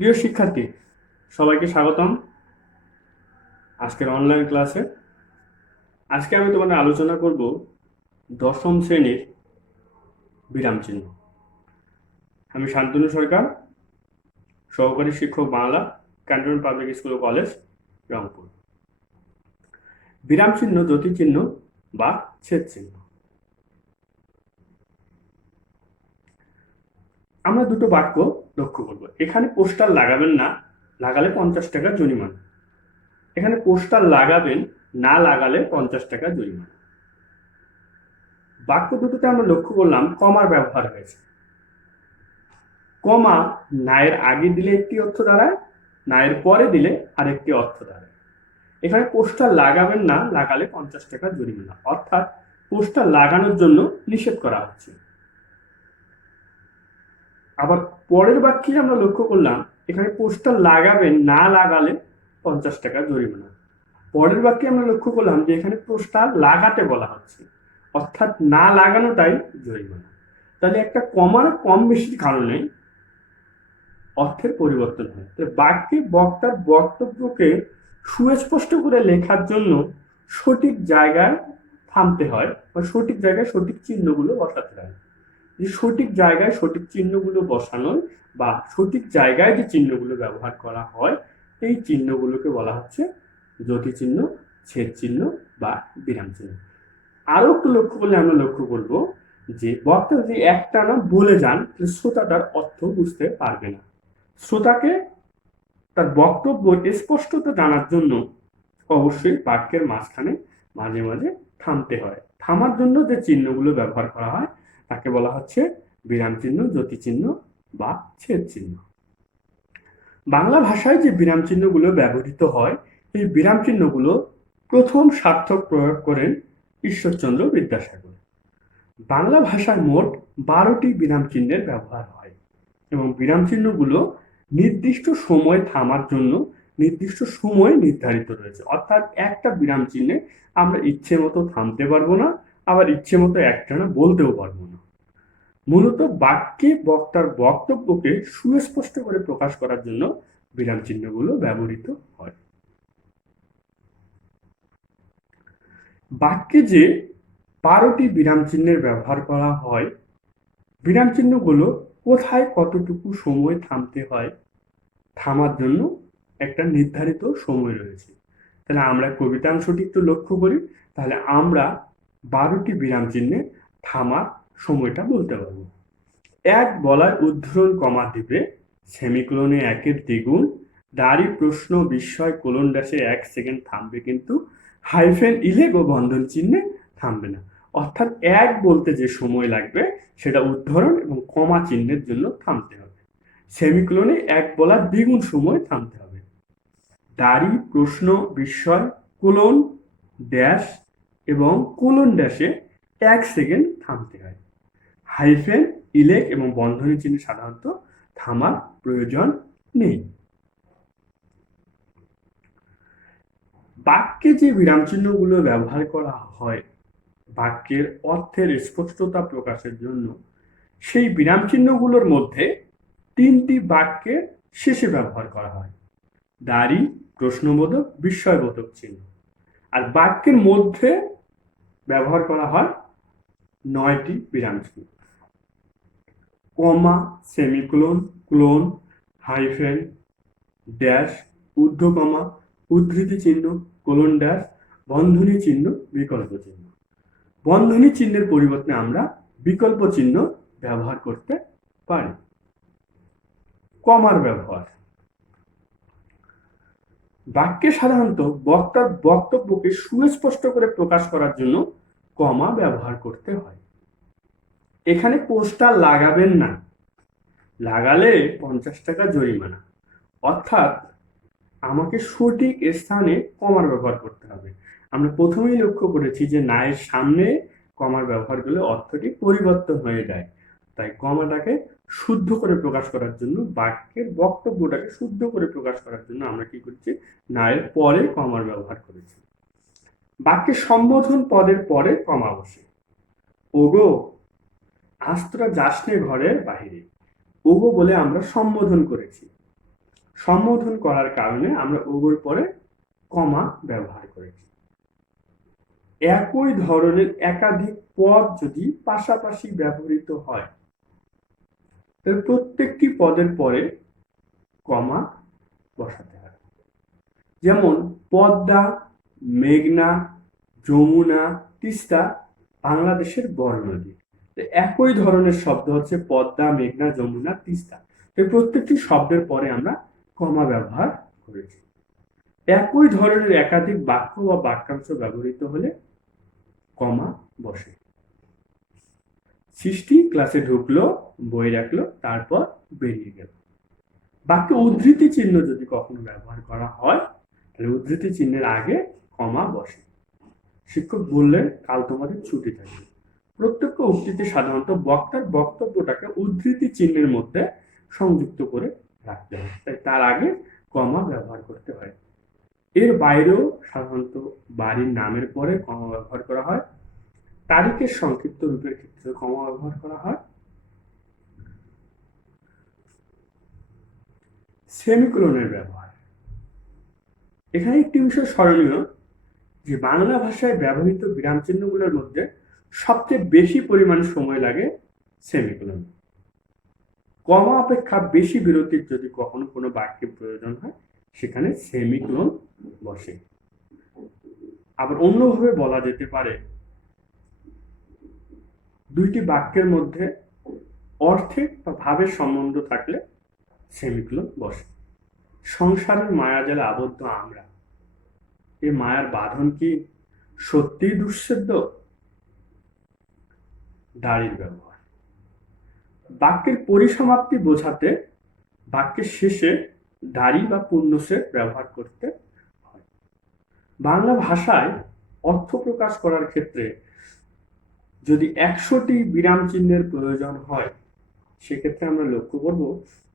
প্রিয় শিক্ষার্থী, সবাইকে স্বাগতম আজকের অনলাইন ক্লাসে। আজকে আমি তোমাদের আলোচনা করব দশম শ্রেণীর বিরাম চিহ্ন। আমি শান্তনু সরকার, সহকারী শিক্ষক বাংলা, ক্যান্টনমেন্ট পাবলিক স্কুল ও কলেজ, রংপুর। বিরাম চিহ্ন, জ্যোতি চিহ্ন বা ছেদ চিহ্ন। আমরা দুটো বাক্য লক্ষ্য করব। এখানে পোস্টার লাগাবেন না, লাগালে 50 টাকা জরিমানা। এখানে পোস্টার লাগাবেন, না লাগালে 50 টাকা জরিমানা। বাক্য দুটোতে আমরা লক্ষ্য করলাম কমার ব্যবহার হয়েছে। কমা নায়ের আগে দিলে একটি অর্থ দাঁড়ায়, নায়ের পরে দিলে আরেকটি অর্থ দাঁড়ায়। এখানে পোস্টার লাগাবেন না, লাগালে 50 টাকা জরিমানা, অর্থাৎ পোস্টার লাগানোর জন্য নিষেধ করা হচ্ছে। আবার পরের বাক্যে আমরা লক্ষ্য করলাম এখানে পোস্টার লাগাবেন, না লাগালে 50 টাকা জরিমানা। পরের বাক্যে আমরা লক্ষ্য করলাম যে এখানে পোস্টার লাগাতে বলা হচ্ছে, অর্থাৎ না লাগানোটাই জরিমানা। তাহলে একটা কমার কম বেশির কারণে অর্থের পরিবর্তন হয়। তো বাক্যে বক্তার বক্তব্যকে সুস্পষ্ট করে লেখার জন্য সঠিক জায়গায় থামতে হয় বা সঠিক জায়গায় সঠিক চিহ্নগুলো বসাতে হয়। যে সঠিক জায়গায় সঠিক চিহ্নগুলো বসানো বা সঠিক জায়গায় যে চিহ্নগুলো ব্যবহার করা হয়, এই চিহ্নগুলোকে বলা হচ্ছে জ্যোতি চিহ্ন, ছেদ চিহ্ন বা বিরাম চিহ্ন। আরো একটু লক্ষ্য করলে আমরা লক্ষ্য করব যে বক্তা যদি একটানা বলে যান, শ্রোতা তার অর্থ বুঝতে পারবে না। শ্রোতাকে তার বক্তব্য স্পষ্টতা জানার জন্য অবশ্যই বাক্যের মাঝখানে মাঝে মাঝে থামতে হয়। থামার জন্য যে চিহ্নগুলো ব্যবহার করা হয় তাকে বলা হচ্ছে বিরাম চিহ্ন, জ্যোতি চিহ্ন বা ছেদ চিহ্ন। বাংলা ভাষায় যে বিরাম চিহ্নগুলো ব্যবহৃত হয়, এই বিরাম চিহ্নগুলো প্রথম সার্থক প্রয়োগ করেন ঈশ্বরচন্দ্র বিদ্যাসাগর। বাংলা ভাষায় মোট 12টি বিরাম চিহ্নের ব্যবহার হয় এবং বিরাম চিহ্নগুলো নির্দিষ্ট সময় থামার জন্য নির্দিষ্ট সময় নির্ধারিত রয়েছে। অর্থাৎ একটা বিরাম চিহ্নে আমরা ইচ্ছে মতো থামতে পারবো না, আবার ইচ্ছে মতো একটানা বলতেও পারবো না। মূলত বাক্যে বক্তার বক্তব্যকে সুস্পষ্ট করে প্রকাশ করার জন্য বিরাম চিহ্নগুলো ব্যবহৃত হয়। বাক্যে যে 12টি বিরাম চিহ্নের ব্যবহার করা হয়, বিরাম চিহ্নগুলো কোথায় কতটুকু সময় থামতে হয়, থামার জন্য একটা নির্ধারিত সময় রয়েছে। তাহলে আমরা কবিতাংশটি একটু লক্ষ্য করি, তাহলে আমরা 12টি বিরাম চিহ্নে থামার সময়টা বলতে পারবো। এক বলায় উদ্ধরণ কমা দিবে, সেমিকোলনে একের দ্বিগুণ, দাঁড়ি প্রশ্ন বিস্ময় কোলন ড্যাশে 1 সেকেন্ড থামবে, কিন্তু হাইফেন ইলেক ও বন্ধন চিহ্নে থামবে না। অর্থাৎ এক বলতে যে সময় লাগবে সেটা উদ্ধরণ এবং কমা চিহ্নের জন্য থামতে হবে। সেমিকোলনে এক বলার দ্বিগুণ সময় থামতে হবে। দাঁড়ি প্রশ্ন বিস্ময় কোলন ড্যাশ এবং কোলন ড্যাশে 1 সেকেন্ড থামতে হয়। হাইফেন ইলেক এবং বন্ধনী চিহ্নে সাধারণত থামার প্রয়োজন নেই। বাক্যে যে বিরাম চিহ্নগুলো ব্যবহার করা হয় বাক্যের অর্থের স্পষ্টতা প্রকাশের জন্য, সেই বিরাম চিহ্নগুলোর মধ্যে 3টি বাক্যের শেষে ব্যবহার করা হয়: দাঁড়ি, প্রশ্নবোধক, বিস্ময়বোধক চিহ্ন। আর বাক্যের মধ্যে ব্যবহার করা হয় 9টি বিরাম চিহ্ন: কমা, সেমিকোলন, কোলন, হাইফেন, ড্যাশ, ঊর্ধ্বকমা, উদ্ধৃতি চিহ্ন, কোলন ড্যাশ, বন্ধনী চিহ্ন, বিকল্প চিহ্ন। বন্ধনী চিহ্নের পরিবর্তে আমরা বিকল্প চিহ্ন ব্যবহার করতে পারি। কমার ব্যবহার বাক্যে সাধারণত বক্তার বক্তব্যকে সুস্পষ্ট করে প্রকাশ করার জন্য কমা ব্যবহার করতে হয়। এখানে পোস্টার লাগাবেন না, লাগালে 50 টাকা জরিমানা। অর্থাৎ আমাকে সঠিক স্থানে কমার ব্যবহার করতে হবে। আমরা প্রথমেই লক্ষ্য করেছি যে নায়ের সামনে কমার ব্যবহার করলে অর্থটি পরিবর্তন হয়ে যায়। তাই কমাটাকে শুদ্ধ করে প্রকাশ করার জন্য, বাক্যের বক্তব্যটাকে শুদ্ধ করে প্রকাশ করার জন্য আমরা কি করছি, নায়ের পরে কমার ব্যবহার করেছি। বাক্যের সম্বোধন পদের পরে কমা বসে। ওগো, আজ তোরা যাস নে ঘরের বাহিরে। ওগো বলে আমরা সম্বোধন করেছি। সম্বোধন করার কারণে আমরা উভয় পরে কমা ব্যবহার করেছি। একই ধরনের একাধিক পদ যদি পাশাপাশি ব্যবহৃত হয় তাহলে প্রত্যেকটি পদের পরে কমা বসাতে হয়। যেমন পদ্মা, মেঘনা, যমুনা, তিস্তা বাংলাদেশের বড় নদী। একই ধরনের শব্দ হচ্ছে পদ্মা, মেঘনা, যমুনা, তিস্তা। এই প্রত্যেকটি শব্দের পরে আমরা কমা ব্যবহার করেছি। একই ধরনের একাধিক বাক্য বা বাক্যাংশ ব্যবহৃত হলে কমা বসে। সৃষ্টি ক্লাসে ঢুকলো, বই রাখলো, তারপর বেরিয়ে গেল। বাক্যে উদ্ধৃতি চিহ্ন যদি কখনো ব্যবহার করা হয় তাহলে উদ্ধৃতি চিহ্নের আগে কমা বসে। শিক্ষক বললেন কাল তোমাদের ছুটি থাকবে। প্রত্যক্ষ উক্তিতে সাধারণত বক্তার বক্তব্যটাকে উদ্ধৃতি চিহ্নের মধ্যে সংযুক্ত করে রাখতে হয়, তাই তার আগে কমা ব্যবহার করতে হয়। এর বাইরেও সাধারণত বাড়ির নামের পরে কমা ব্যবহার করা হয়। তারিখের সংক্ষিপ্ত রূপের ক্ষেত্রে কমা ব্যবহার করা হয়। সেমিকোলনের ব্যবহার। এখানে একটি বিষয় স্মরণীয় যে বাংলা ভাষায় ব্যবহৃত বিরাম চিহ্নগুলোর মধ্যে সবচেয়ে বেশি পরিমাণ সময় লাগে সেমিকোলন। কমা অপেক্ষা বেশি বিরতির যদি কখনো কোনো বাক্যে প্রয়োজন হয় সেখানে সেমিকোলন বসে। আবার অন্যভাবে বলা যেতে পারে দুইটি বাক্যের মধ্যে অর্থে বা ভাবের সম্বন্ধ থাকলে সেমিকোলন বসে। সংসারের মায়াজালে আবদ্ধ আমরা, এই মায়ার বাঁধন কি সত্যিই দুঃছেদ্য? দাড়ির ব্যবহার। বাক্যের পরিসমাপ্তি বোঝাতে বাক্যের শেষে দাড়ি বা পূর্ণছেদ ব্যবহার করতে হয়। বাংলা ভাষায় অর্থ প্রকাশ করার ক্ষেত্রে যদি 100টি বিরাম চিহ্নের প্রয়োজন হয় সেক্ষেত্রে আমরা লক্ষ্য করব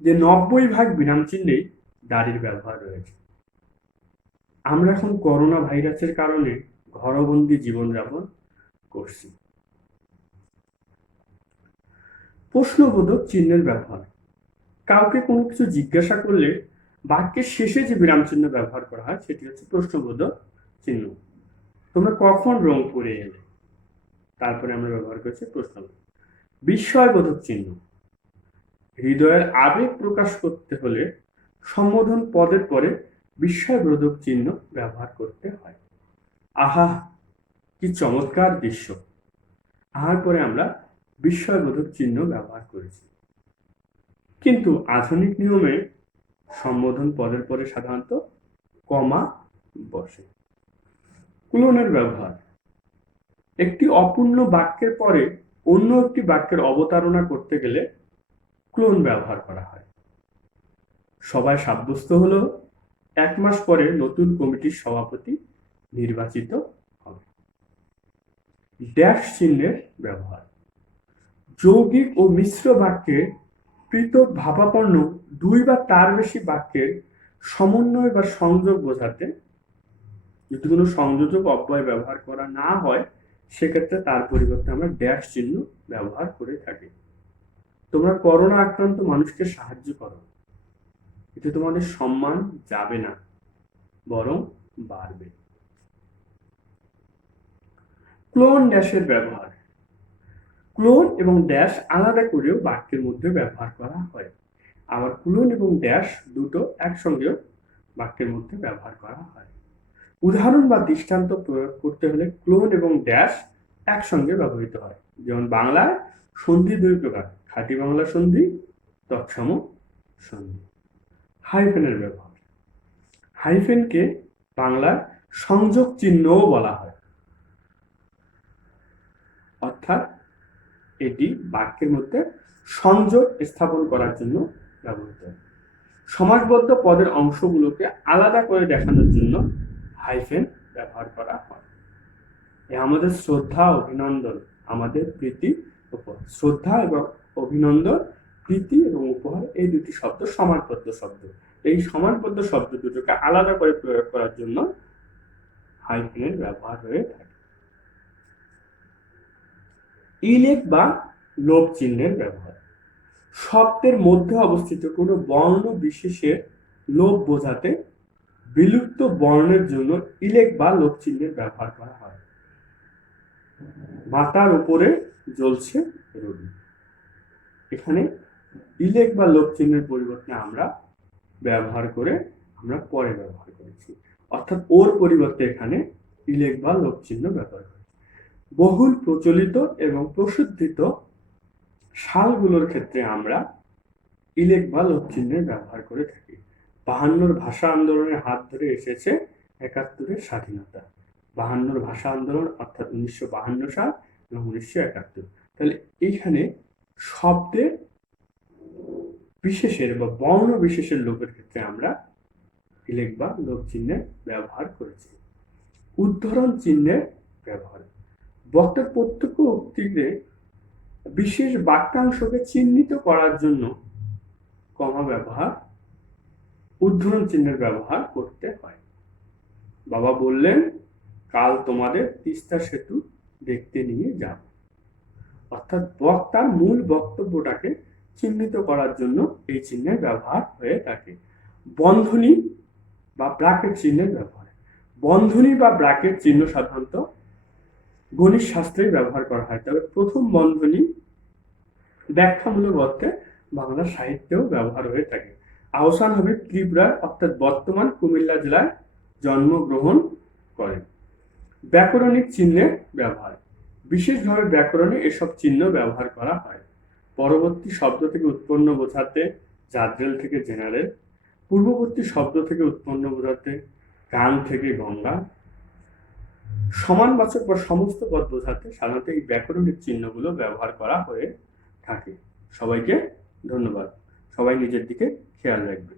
যে 90% বিরাম চিহ্নেই দাড়ির ব্যবহার রয়েছে। আমরা এখন করোনা ভাইরাসের কারণে ঘরবন্দি জীবনযাপন করছি। প্রশ্নবোধক চিহ্নের ব্যবহার। কাউকে কোনো কিছু জিজ্ঞাসা করলে বাক্যের শেষে যে বিরাম চিহ্ন ব্যবহার করা হয় সেটি হচ্ছে প্রশ্নবোধক চিহ্ন। তোমরা কখন রংপুরে এলে? তারপরে আমরা ব্যবহার করছি প্রশ্নবোধক। বিস্ময়বোধক চিহ্ন। হৃদয়ের আবেগ প্রকাশ করতে হলে সম্বোধন পদের পরে বিস্ময়বোধক চিহ্ন ব্যবহার করতে হয়। আহা কি চমৎকার দৃশ্য, আহার পরে আমরা বিস্ময়বোধক চিহ্ন ব্যবহার করেছি। কিন্তু আধুনিক নিয়মে সম্বোধন পদের পরে সাধারণত কমা বসে। ক্লোনের ব্যবহার। একটি অপূর্ণ বাক্যের পরে অন্য একটি বাক্যের অবতারণা করতে গেলে ক্লোন ব্যবহার করা হয়। সবাই সাব্যস্ত হলো, 1 মাস পরে নতুন কমিটির সভাপতি নির্বাচিত হবে। ড্যাশ চিহ্নের ব্যবহার। যৌগিক ও মিশ্র বাক্যে পৃথক ভাবাপন্ন 2 বা তার বেশি বাক্যের সমন্বয় বা সংযোগ বোঝাতে যদি কোনো সংযোজক অব্যয় ব্যবহার করা না হয় সেক্ষেত্রে তার পরিবর্তে আমরা ড্যাশ চিহ্ন ব্যবহার করে থাকি। তোমরা করোনা আক্রান্ত মানুষকে সাহায্য করো, এতে তোমাদের সম্মান যাবে না, বরং বাড়বে। ক্লোন ড্যাশের ব্যবহার। ক্লোন এবং ড্যাশ আলাদা করেও বাক্যের মধ্যে ব্যবহার করা হয়। আবার ক্লোন এবং ড্যাশ দুটো একসঙ্গেও বাক্যের মধ্যে ব্যবহার করা হয়। উদাহরণ বা দৃষ্টান্ত প্রয়োগ করতে হলে ক্লোন এবং ড্যাশ একসঙ্গে ব্যবহৃত হয়। যেমন বাংলায় সন্ধি 2 প্রকার, খাঁটি বাংলা সন্ধি, তৎসম সন্ধি। হাইফেনের ব্যবহার। হাইফেনকে বাংলার সংযোগ চিহ্নও বলা হয়, অর্থাৎ এটি বাক্যের মধ্যে সংযোগ স্থাপন করার জন্য ব্যবহৃত হয়। সমাসবদ্ধ পদের অংশগুলোকে আলাদা করে দেখানোর জন্য হাইফেন ব্যবহার করা হয়। আমাদের শ্রদ্ধা, অভিনন্দন, আমাদের প্রীতি, উপহার। শ্রদ্ধা এবং অভিনন্দন, প্রীতি এবং উপহার এই দুটি শব্দ সমাসবদ্ধ শব্দ। এই সমাসবদ্ধ শব্দ দুটোকে আলাদা করে প্রয়োগ করার জন্য হাইফেনের ব্যবহার হয়ে থাকে। ইলেক বা লোপ চিহ্নের ব্যবহার। শব্দের মধ্যে অবস্থিত কোনো বর্ণ বিশেষের লোভ বোঝাতে বিলুপ্ত বর্ণের জন্য ইলেক বা লোভ চিহ্নের ব্যবহার করা হয়। মাথার উপরে জ্বলছে রবি, এখানে ইলেক বা লোভ চিহ্নের পরিবর্তে আমরা পরে ব্যবহার করেছি, অর্থাৎ ওর পরিবর্তে এখানে ইলেক বা লোভ চিহ্ন ব্যবহার করেছি। বহুল প্রচলিত এবং প্রসিদ্ধিত সালগুলোর ক্ষেত্রে আমরা ইলেক বা লোভ চিহ্নের ব্যবহার করে থাকি। 52 ভাষা আন্দোলনের হাত ধরে এসেছে 71 স্বাধীনতা। 52 ভাষা আন্দোলন অর্থাৎ 1952 সাল এবং 1971। তাহলে এইখানে শব্দের বিশেষের বা বর্ণ বিশেষের লোপের ক্ষেত্রে আমরা ইলেক বা লোভ চিহ্নের ব্যবহার করেছি। উদ্ধরণ চিহ্নের ব্যবহার, বক্তার প্রত্যক্ষ উক্তিতে বিশেষ বাক্যাংশকে চিহ্নিত করার জন্য কমা ব্যবহার, উদ্ধরণ চিহ্নের ব্যবহার করতে হয়। বাবা বললেন কাল তোমাদের তিস্তা সেতু দেখতে নিয়ে যাব, অর্থাৎ বক্তার মূল বক্তব্যটাকে চিহ্নিত করার জন্য এই চিহ্নের ব্যবহার হয়ে থাকে। বন্ধনী বা ব্র্যাকেট চিহ্নের ব্যবহার, বন্ধনী বা ব্র্যাকেট চিহ্ন সাধারণত গণিত শাস্ত্রে ব্যবহার করা হয়, তবে প্রথম বন্ধনী ব্যাখ্যামূলক অর্থে বাংলা সাহিত্যেও ব্যবহার হয়ে থাকে। আহসান হাবীব ত্রিপুরার অর্থাৎ বর্তমান কুমিল্লা জেলায় জন্মগ্রহণ করেন। ব্যাকরণিক চিহ্নের ব্যবহার, বিশেষভাবে ব্যাকরণে এসব চিহ্ন ব্যবহার করা হয়। পরবর্তী শব্দ থেকে উৎপন্ন বোঝাতে জাদ্রেল থেকে জেনারেল, পূর্ববর্তী শব্দ থেকে উৎপন্ন বোঝাতে গান থেকে গঙ্গা, সমানবাচক বা সমস্ত পদ বোঝাতে সাধারণত এই ব্যাকরণিক চিহ্নগুলো ব্যবহার করা হয়ে থাকে। সবাইকে ধন্যবাদ। সবাই নিজের দিকে খেয়াল রাখবে।